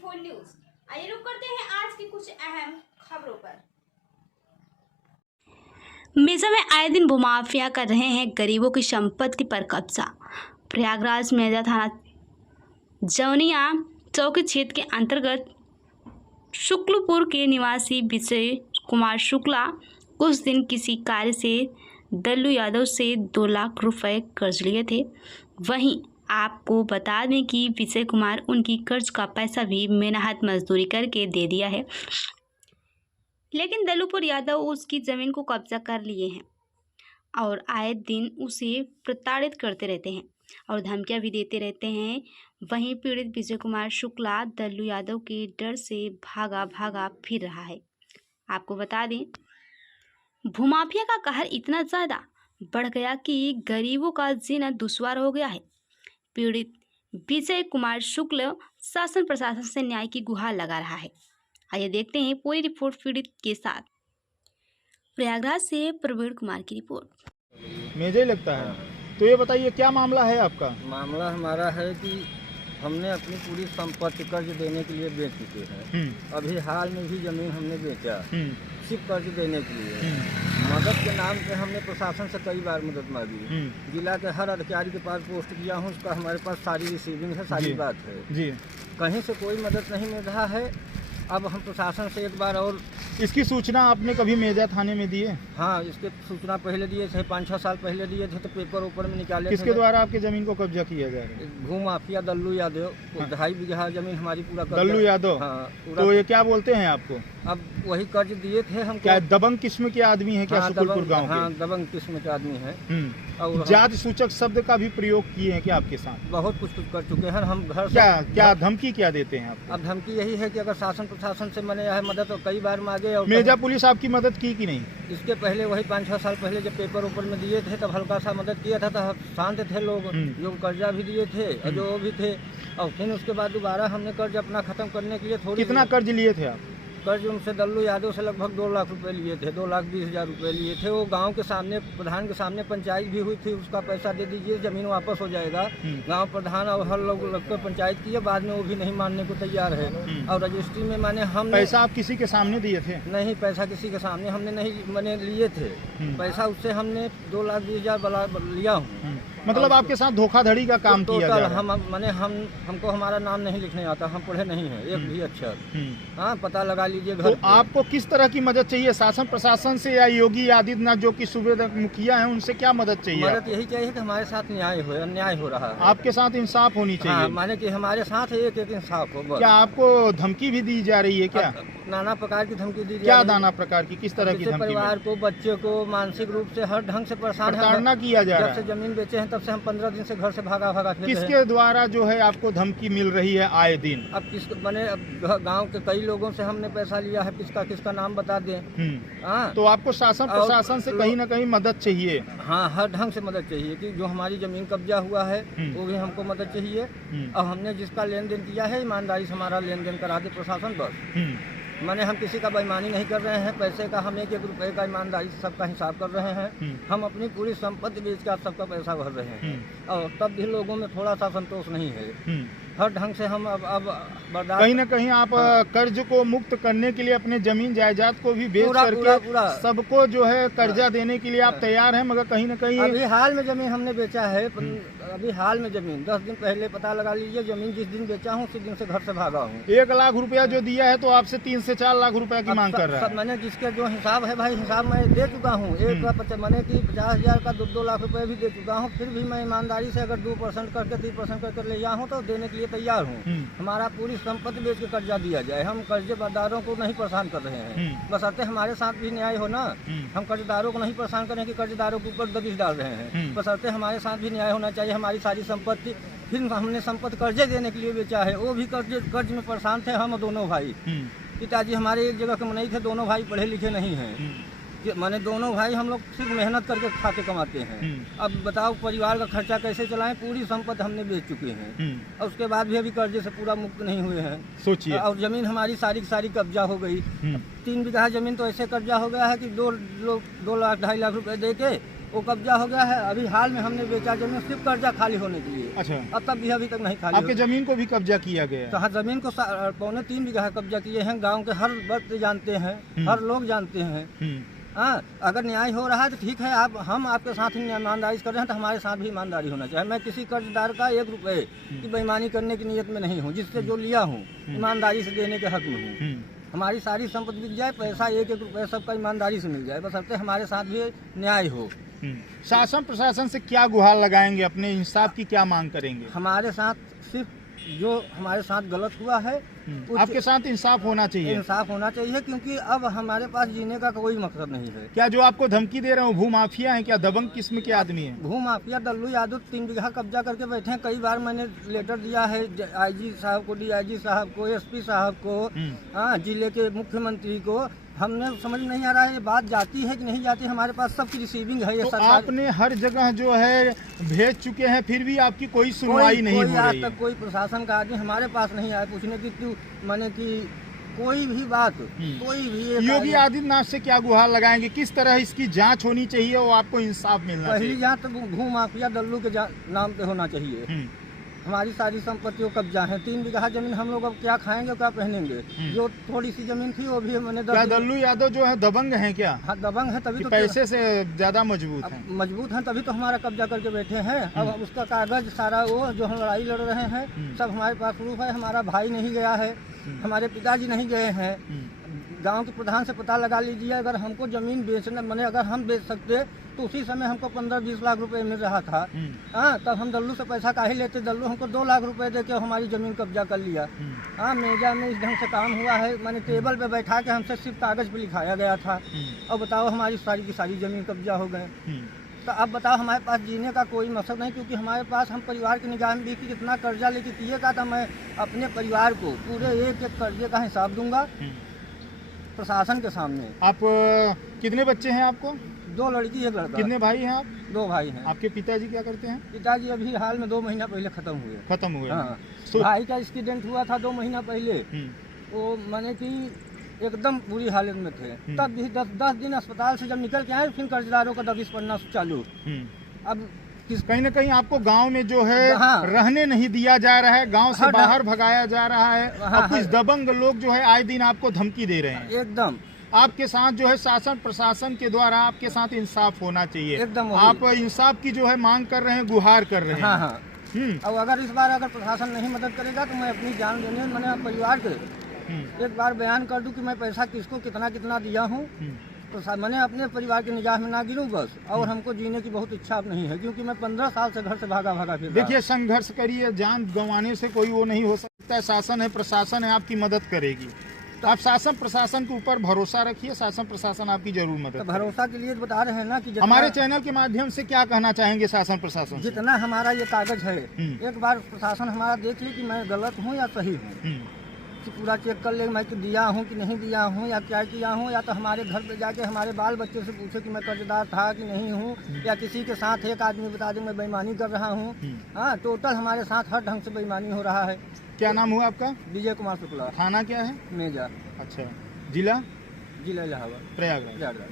24 news. आइए रुक करते हैं आज की कुछ अहम खबरों पर। मेजा में आए दिन भूमाफिया कर रहे हैं गरीबों की संपत्ति पर कब्जा। प्रयागराज मेजा थाना जौनिया चौकी क्षेत्र के अंतर्गत शुक्लपुर के निवासी विजय कुमार शुक्ला कुछ दिन किसी कार्य से दल्लू यादव से 2 लाख रुपए कर्ज लिए थे। वहीं आपको बता दें कि विजय कुमार उनकी कर्ज का पैसा भी मेहनत मजदूरी करके दे दिया है, लेकिन दल्लूपुर यादव उसकी ज़मीन को कब्जा कर लिए हैं और आए दिन उसे प्रताड़ित करते रहते हैं और धमकियां भी देते रहते हैं। वहीं पीड़ित विजय कुमार शुक्ला दल्लू यादव के डर से भागा फिर रहा है। आपको बता दें, भूमाफिया का कहर इतना ज़्यादा बढ़ गया कि गरीबों का जीना दुश्वार हो गया है। पीड़ित विजय कुमार शुक्ला शासन प्रशासन से न्याय की गुहार लगा रहा है। आइए देखते हैं पूरी रिपोर्ट पीड़ित के साथ। प्रयागराज से प्रवीण कुमार की रिपोर्ट। मेजा ही लगता है। तो ये बताइए क्या मामला है आपका? मामला हमारा है कि हमने अपनी पूरी संपत्ति कर्ज देने के लिए बेच चुके हैं। अभी हाल में भी जमीन हमने बेचा सिर्फ कर्ज देने के लिए। मदद के नाम पे हमने प्रशासन से कई बार मदद मांगी। जिला के हर अधिकारी के पास पोस्ट किया हूँ, उसका हमारे पास सारी रिसीविंग है, सारी बात है जी। कहीं से कोई मदद नहीं मिल रहा है। अब हम प्रशासन से एक बार और इसकी सूचना आपने कभी मेजा थाने में दी है? हाँ, इसके सूचना पहले दिए थे, 5-6 साल पहले दिए थे, तो पेपर ऊपर में निकाले। किसके द्वारा आपकी जमीन को कब्जा किया गया है? भूमाफिया दल्लू यादव। 2.5 बीघा जमीन हमारी पूरा दल्लू यादव। हाँ, तो ये क्या बोलते हैं आपको? अब वही कर्ज दिए थे हम। क्या दबंग किस्म के आदमी है क्या? शुक्लपुर गाँव के? हाँ, दबंग किस्म के आदमी है। और जाति सूचक शब्द का भी प्रयोग किए हैं क्या आपके साथ? बहुत कुछ कर चुके हैं हम। घर क्या धमकी क्या देते हैं आपको? अब धमकी यही है कि अगर शासन प्रशासन से मैंने यह मदद तो कई बार मांगे। और मेजा पुलिस आपकी मदद की कि नहीं? इसके पहले वही 5-6 साल पहले जब पेपर ऊपर में दिए थे तब हल्का सा मदद किया था, तो शांत थे लोग, जो कर्जा भी दिए थे और जो भी थे। और फिर उसके बाद दोबारा हमने कर्ज अपना खत्म करने के लिए थोड़ी। कितना कर्ज लिए थे आप? कर्ज उनसे दल्लू यादव से लगभग 2 लाख रुपए लिए थे, 2,20,000 रुपए लिए थे। वो गांव के सामने, प्रधान के सामने पंचायत भी हुई थी, उसका पैसा दे दीजिए, जमीन वापस हो जाएगा। गांव प्रधान और हर लोग लगकर पंचायत की है, बाद में वो भी नहीं मानने को तैयार है। और रजिस्ट्री में माने हम पैसा आप किसी के सामने दिए थे? नहीं, पैसा किसी के सामने हमने नहीं मैंने लिए थे। पैसा उससे हमने 2,20,000 लिया हूँ। मतलब आपके साथ धोखाधड़ी का काम किया जा रहा है। हमको हमारा नाम नहीं लिखने आता, हम पढ़े नहीं है एक भी अक्षर। हाँ, पता लगा लीजिए घर। तो आपको किस तरह की मदद चाहिए? शासन प्रशासन से या योगी आदित्यनाथ जो कि सूबे मुखिया हैं उनसे क्या मदद चाहिए? मदद यही चाहिए कि हमारे साथ न्याय हो, अन्याय हो रहा है। आपके साथ इंसाफ होनी चाहिए। हाँ, माने कि हमारे साथ एक इंसाफ हो। क्या आपको धमकी भी दी जा रही है क्या? नाना प्रकार की धमकी दी जा रही है। क्या नाना प्रकार की, किस तरह की धमकी? परिवार को, बच्चे को मानसिक रूप से हर ढंग से प्रताड़ना किया जा रहा है। जब से जमीन बेचे हैं तब से हम 15 दिन से घर से भागा किसके द्वारा जो है आपको धमकी मिल रही है आए दिन? अब मैंने गांव के कई लोगों से हमने पैसा लिया है, किसका नाम बता दें। हाँ, तो आपको शासन प्रशासन से कहीं न कहीं मदद चाहिए। हाँ, हर ढंग से मदद चाहिए कि जो हमारी जमीन कब्जा हुआ है वो भी हमको मदद चाहिए। और हमने जिसका लेन देन किया है ईमानदारी से हमारा लेन देन करा दे प्रशासन, बस। माने हम किसी का बेईमानी नहीं कर रहे हैं। पैसे का हम 1-1 रुपए का ईमानदारी से सबका हिसाब कर रहे हैं। हम अपनी पूरी संपत्ति बेच कर सबका पैसा भर रहे हैं और तब भी लोगों में थोड़ा सा संतोष नहीं है। हर ढंग से हम अब बर्दाश्त। कहीं न कहीं आप कर्ज को मुक्त करने के लिए अपने जमीन जायदाद को भी बेच करके सबको जो है कर्जा देने के लिए आप तैयार हैं, मगर कहीं न कहीं अभी हाल में जमीन हमने बेचा है। अभी हाल में जमीन 10 दिन पहले पता लगा लीजिए, जमीन जिस दिन बेचा हूँ उसी दिन से घर से भागा हूँ। 1 लाख रुपया जो दिया है तो आपसे 3 से 4 लाख रुपया की मांग कर रहा है। मैंने जिसका जो हिसाब है भाई, हिसाब मैं दे चुका हूँ। मैंने कि 50,000 का 2 लाख रुपए भी दे चुका हूँ। फिर भी मैं ईमानदारी से अगर 2% करके 3% करके ले आया हूँ तो देने के लिए तैयार हूँ। हमारा पूरी संपत्ति बेच के कर्जा दिया जाए। हम कर्जदारों को नहीं परेशान कर रहे हैं, बशर्ते हमारे साथ भी न्याय हो ना। हम कर्जदारों को नहीं परेशान करें कि कर्जदारों के ऊपर दबिश डाल रहे हैं, बशर्ते हमारे साथ भी न्याय होना चाहिए। हमारी सारी संपत्ति, फिर हमने संपत्ति कर्जे देने के लिए बेचा है, वो भी कर्ज में परेशान थे हम दोनों भाई। पिताजी हमारे एक जगह के नहीं थे, दोनों भाई पढ़े लिखे नहीं हैं। माने दोनों भाई हम लोग सिर्फ मेहनत करके खाते कमाते हैं। अब बताओ परिवार का खर्चा कैसे चलाएं? पूरी संपत्ति हमने बेच चुके हैं और उसके बाद भी अभी कर्जे से पूरा मुक्त नहीं हुए हैं। सोचिए। और जमीन हमारी सारी की सारी कब्जा हो गई। 3 बीघा जमीन तो ऐसे कब्जा हो गया है कि 2 लाख 2.5 लाख रुपए दे के वो कब्जा हो गया है। अभी हाल में हमने बेचा जमीन सिर्फ कर्जा खाली होने के लिए। अच्छा, अब तब भी अभी तक नहीं खाली। आपके जमीन को भी कब्जा किया गया है? तो हाँ, जमीन को 3.25 बीघा कब्जा किए हैं। गांव के हर व्यक्ति जानते हैं, हर लोग जानते हैं। हाँ, अगर न्याय हो रहा है तो ठीक है, हम आपके साथ ही ईमानदारी कर रहे हैं तो हमारे साथ भी ईमानदारी होना चाहिए। मैं किसी कर्जदार का 1 रुपए की बेईमानी करने की नीयत में नहीं हूँ। जिससे जो लिया हूँ ईमानदारी से देने के हक में हूँ। हमारी सारी संपत्ति बिक जाए, पैसा 1-1 रुपये सबका ईमानदारी से मिल जाए, बस अब हमारे साथ भी न्याय हो। शासन प्रशासन से क्या गुहार लगाएंगे, अपने इंसाफ की क्या मांग करेंगे? हमारे साथ सिर्फ जो हमारे साथ गलत हुआ है आपके साथ इंसाफ होना चाहिए। इंसाफ होना चाहिए, क्योंकि अब हमारे पास जीने का कोई मकसद नहीं है। क्या जो आपको धमकी दे रहे हो भूमाफिया है, क्या दबंग किस्म के आदमी है? भूमाफिया दल्लू यादव 3 बीघा कब्जा करके बैठे हैं। कई बार मैंने लेटर दिया है IG साहब को, DIG साहब को, SP साहब को, हाँ, जिले के मुख्यमंत्री को। हमने समझ नहीं आ रहा है ये बात जाती है कि नहीं जाती। हमारे पास सबकी रिसीविंग है। ये तो आपने हर जगह जो है भेज चुके हैं, फिर भी आपकी कोई सुनवाई नहीं हो रही है? आज तक कोई प्रशासन का आदमी हमारे पास नहीं आया पूछने की क्यों, माने कि कोई भी बात, कोई भी। योगी आदित्यनाथ से क्या गुहार लगाएंगे, किस तरह इसकी जांच होनी चाहिए और आपको इंसाफ मिलना चाहिए? पहली जांच तो भूमाफिया दल्लू के नाम पे होना चाहिए। हमारी सारी संपत्तियों कब्जा है। 3 बीघा जमीन हम लोग अब क्या खाएंगे, क्या पहनेंगे? जो थोड़ी सी जमीन थी वो भी मैंने क्या दल्लू यादव जो है दबंग है क्या? हाँ, दबंग है, तभी तो पैसे से ज्यादा मजबूत है। मजबूत हैं तभी तो हमारा कब्जा करके बैठे हैं। अब उसका कागज सारा, वो जो हम लड़ाई लड़ रहे हैं, सब हमारे पास प्रूफ है। हमारा भाई नहीं गया है, हमारे पिताजी नहीं गए हैं। गांव के प्रधान से पता लगा लीजिए, अगर हमको जमीन बेचना, मैंने अगर हम बेच सकते तो उसी समय हमको 15-20 लाख रुपए मिल रहा था। हाँ, तब हम दल्लू से पैसा काहे लेते? दल्लू हमको 2 लाख रुपए दे के हमारी जमीन कब्जा कर लिया। हाँ, मेजा में इस ढंग से काम हुआ है। मैंने टेबल पे बैठा के हमसे सिर्फ कागज पे लिखाया गया था। और बताओ हमारी सारी की सारी जमीन कब्जा हो गए। तो अब बताओ हमारे पास जीने का कोई मकसद नहीं, क्योंकि हमारे पास, हम परिवार की निगाह में भी कि कितना कर्जा लेके किएगा, तो मैं अपने परिवार को पूरे 1-1 कर्जे का हिसाब दूंगा प्रशासन के सामने। आप कितने बच्चे हैं आपको? 2 लड़की 1 लड़का। कितने भाई हैं आप? 2 भाई हैं। आपके पिताजी क्या करते हैं? पिताजी अभी हाल में 2 महीना पहले खत्म हुए। हाँ, भाई का एक्सीडेंट हुआ था 2 महीना पहले। वो माने कि एकदम बुरी हालत में थे। तब भी 10 दिन अस्पताल से जब निकल के आए, फिर कर्जदारों का दबिश पड़ना चालू। अब कहीं न कहीं आपको गांव में जो है रहने नहीं दिया जा रहा है, गांव से बाहर भगाया जा रहा है। और कुछ दबंग लोग जो है आए दिन आपको धमकी दे रहे हैं। एकदम आपके साथ जो है शासन प्रशासन के द्वारा आपके साथ इंसाफ होना चाहिए। एकदम आप इंसाफ की जो है मांग कर रहे हैं, गुहार कर रहे हैं। हाँ, हाँ। अब अगर इस बार अगर प्रशासन नहीं मदद करेगा तो मैं अपनी जान देने, मैंने परिवार के एक बार बयान कर दूं कि मैं पैसा किसको कितना दिया हूँ, तो मैंने अपने परिवार की निगाह में ना गिरूं बस। और हमको जीने की बहुत इच्छा नहीं है, क्योंकि मैं 15 साल से घर से भागा फिर। देखिए, संघर्ष करिए, जान गंवाने से कोई वो नहीं हो सकता है। शासन है, प्रशासन है, आपकी मदद करेगी। तो आप शासन प्रशासन के ऊपर भरोसा रखिए, शासन प्रशासन आपकी जरूर मदद तो भरोसा के लिए बता रहे हैं ना कि हमारे चैनल के माध्यम से क्या कहना चाहेंगे शासन प्रशासन? जितना हमारा ये कागज है, एक बार प्रशासन हमारा देख ले कि मैं गलत हूँ या सही हूँ, कि पूरा चेक कर ले मैं कि दिया हूँ कि नहीं दिया हूँ, या क्या किया हूँ, या तो हमारे घर पे जाके हमारे बाल बच्चे से पूछे कि मैं कर्जदार था कि नहीं हूँ, या किसी के साथ एक आदमी बता दे मैं बेईमानी कर रहा हूँ। हाँ, टोटल हमारे साथ हर ढंग से बेईमानी हो रहा है। क्या नाम हुआ आपका? विजय कुमार शुक्ला। थाना क्या है? मेजा। अच्छा, जिला? जिला इलाहाबाद, प्रयागराज।